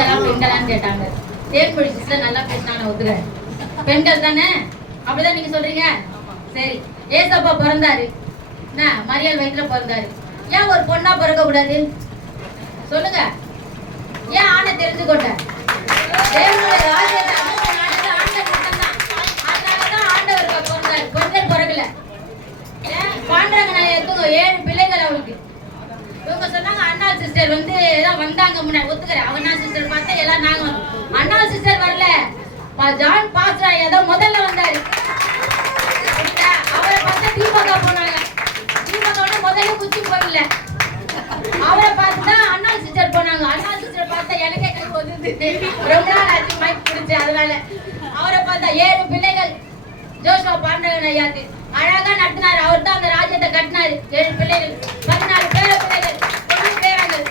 ஆண்களா பெண்களான்னு கேட்டாங்க. தேன்மொழி சிஸ்டர் நல்லா பேசினான ஒத்துக்கிறேன். பெண்கள் தானே? அப்படிதான் நீங்க சொல்றீங்க? சரி. ஏசப்பா பிறந்தாரு. என்ன? மரியாள் வயிற்றுல பிறந்தாரு. ஏன் ஒரு பொண்ணா பிறக்க கூடாது சொல்லுங்க. ஏன் ஆணை தெரிஞ்சுக்கொண்ட தேவனுடைய ராஜ்யத்தை பிறந்தாரு. பெண்கள் பிறக்கல. ஏன்? எத்துங்க ஏழு பிள்ளைகள் அவளுக்கு. இவங்க சொன்னாங்க அண்ணா சிஸ்டர் வந்து ஏதோ வந்தாங்க முன்னாடி. ஒத்துக்கிறேன். அவங்க சிஸ்டர் எல்லாம் நாங்க அண்ணா சிஸ்டர் வரல. பா- ஜான் பாஸ்டா ஏதோ முதல்ல வந்தாரு. அவரை பார்த்தா தீபகா போனாங்க. தீபகோட முதல்ல குச்சி போடல. அவரை பார்த்து தான் அண்ணா சிஸ்டர் போனாங்க. அண்ணா சிஸ்டர் பார்த்தா எனக்கே கை ஒதுது ரொம்ப நாள் ஆச்சு மைக் பிடிச்சு அதனால. அவரை பார்த்தா ஏழு பிள்ளைகள். ஜோஷா பாண்டவன் ஐயாக்கு. அழகா நடத்தினாரு அவர் தான் அந்த ராஜ்யத்தை கட்டினாரு. ஏழு பிள்ளைகள். பதினாலு பேர பிள்ளைகள் பொண்ணு பேரங்கள்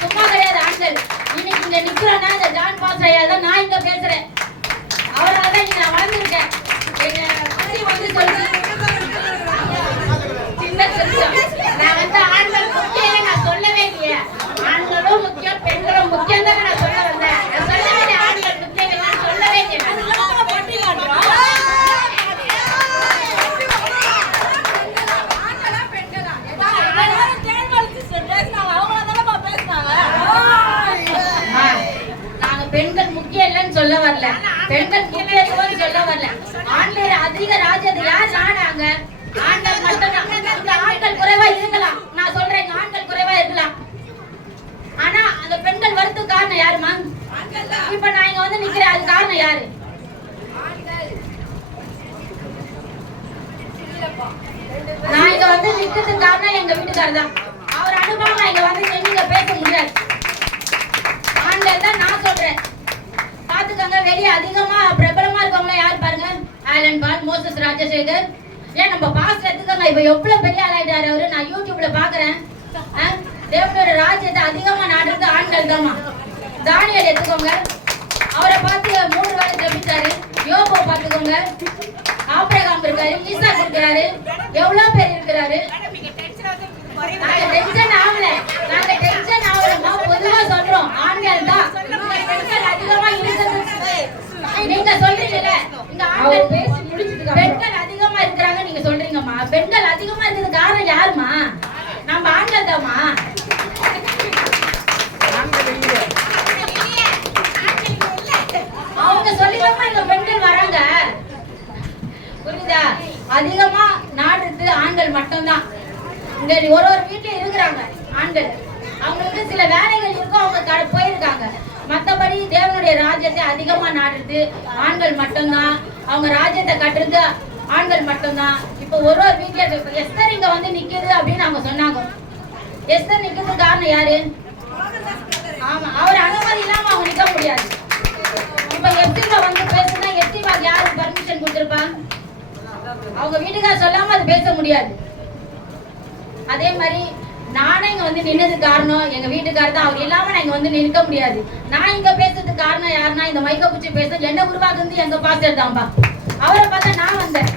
சும்மா கிடையாது ஆண்கள் இன்னைக்கு இங்க நிக்கிறேன்னா இந்த ஜான் பாஸ் ஐயா தான் நான் இங்க பேசுறேன். அவரால் தான் இங்க நான் வளர்ந்துருக்கேன் எங்க புத்தி வந்து சொல்லி சின்ன திருத்தம். நான் வந்து ஆண்கள் முக்கியம் நான் சொல்லவே இல்லையே ஆண்களும் முக்கியம் பெண்களும் முக்கியம் தான் நான் சொல்ல வந்தேன் நான் சொல்லவே இல்லை ஆண்கள் முக்கியம் இல்லைன்னு சொல்லவே இல்லை அம்மா, நாங்க பெண்கள் முக்கியம் இல்லைன்னு சொல்ல வரல. பெண்கள் முக்கியத்துவம் சொல்ல வரல. ஆண்கள் அதிக ராஜ்யத்தை யார் நாடாங்க ஆண்கள் மட்டும்தான். ஆண்கள் குறைவா இருக்கலாம். நான் சொல்றேன் ஆண்கள் குறைவா இருக்கலாம். ஆனா அந்த பெண்கள் வரத்து காரணம் யாருமா இப்ப நான் இங்க வந்து நிக்கிறேன். அது காரணம் யாரு? நான் இங்க வந்து நிக்கிறதுக்கு காரணம் எங்க வீட்டுக்காரர் தான். அவர் அனுபவம் நான் இங்க வந்து நீங்க பேச முடியாது. இல்லைன்னு தான் நான் சொல்றேன். பாத்துக்கோங்க வெளியே அதிகமா பிரபலமா இருக்கவங்க யார் பாருங்க? Alan Paul Moses Rajasekar. ஏன் நம்ம பாஸ்டர் எடுத்துக்கோங்க. இப்ப எவ்வளவு பெரிய ஆளாயிட்டாரு அவரு. நான் யூடியூப்ல பாக்குறேன் ஆ? தேவனோட ராஜ்யத்தை அதிகமா நாடுறது ஆண்கள் தாமா தானியல் எடுத்துக்கோங்க. அவரை பார்த்து மூணு வாரம் ஜபிச்சாரு. யோகோ பாத்துக்கோங்க ஆபிரகாம் இருக்காரு ஈசா இருக்கிறாரு எவ்வளவு பேர் இருக்கிறாரு நாங்க டென்ஷன் ஆகல நாங்க டென்ஷன் ஆகலமா பொதுவா சொல்றோம் ஆண்கள் தான் இங்க பெண்கள் அதிகமா இருக்கிறது நீங்க சொல்றீங்கல்ல பேசி முடிச்சதுக்கு பெண்கள் அதிகமா இருக்கிறாங்க நீங்க சொல்றீங்கம்மா. பெண்கள் அதிகமா இருக்கிறது காரணம் யாருமா நம்ம ஆண்கள் தாம்மா. அவங்க சொல்லிதாம்மா இங்க பெண்கள் வராங்க. புரியுதா? அதிகமா நாடுறது ஆண்கள் மட்டும்தான். இங்க ஒரு ஒரு வீட்டுல இருக்கிறாங்க ஆண்கள். அவங்களுக்கு சில வேலைகள் இருக்கும் அவங்க கடை போயிருக்காங்க. மற்றபடி தேவனுடைய ராஜ்யத்தை அதிகமா நாடுறது ஆண்கள் மட்டும்தான். அவங்க ராஜ்யத்தை கட்டுறது ஆண்கள் மட்டும்தான். இப்போ ஒரு ஒரு வீட்டில் இப்போ எஸ்தர் இங்கே வந்து நிற்கிது அப்படின்னு அவங்க சொன்னாங்க. எஸ்தர் நிற்கிறது காரணம் யாரு? ஆமா அவர் அனுமதி இல்லாம அவங்க நிற்க முடியாது. இப்போ எஸ்டில வந்து பேசுனா எஸ்டிவாக்கு யாரு பர்மிஷன் கொடுத்துருப்பாங்க அவங்க வீட்டுக்கார சொல்லாம அது பேச முடியாது. அதே மாதிரி நானே இங்க வந்து நின்னது காரணம் எங்க வீட்டுக்காரர் தான். அவர் இல்லாம நான் இங்க வந்து நிற்க முடியாது. நான் இங்க பேசுறதுக்கு காரணம் யாருன்னா இந்த மைக்க பிடிச்சி பேச என்ன உருவாக்குறது எங்க பாஸ்டர் தான்பா. அவரை பார்த்தா நான் வந்தேன்.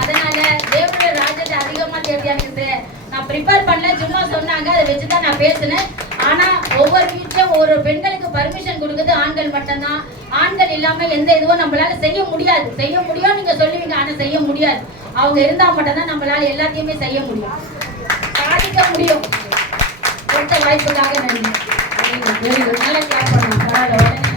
அதனால தேவனுடைய ராஜ்யத்தை அதிகமா தேவையானது நான் ப்ரிப்பேர் பண்ணல. சும்மா சொன்னாங்க அதை வச்சுதான் நான் பேசினேன். ஆனா ஒவ்வொரு வீட்லயும் ஒரு பெண்களுக்கு பர்மிஷன் கொடுக்குறது ஆண்கள் மட்டும்தான். ஆண்கள் இல்லாம எந்த இதுவும் நம்மளால செய்ய முடியாது. செய்ய முடியும் நீங்க சொல்லுவீங்க ஆனா செய்ய முடியாது. அவங்க இருந்தா மட்டும்தான் நம்மளால எல்லாத்தையுமே செய்ய முடியும். முடியும் கொடுத்த வாய்ப்புக்காக நன்றி. நல்ல கிளாப் பண்ணலாம் பரவாயில்ல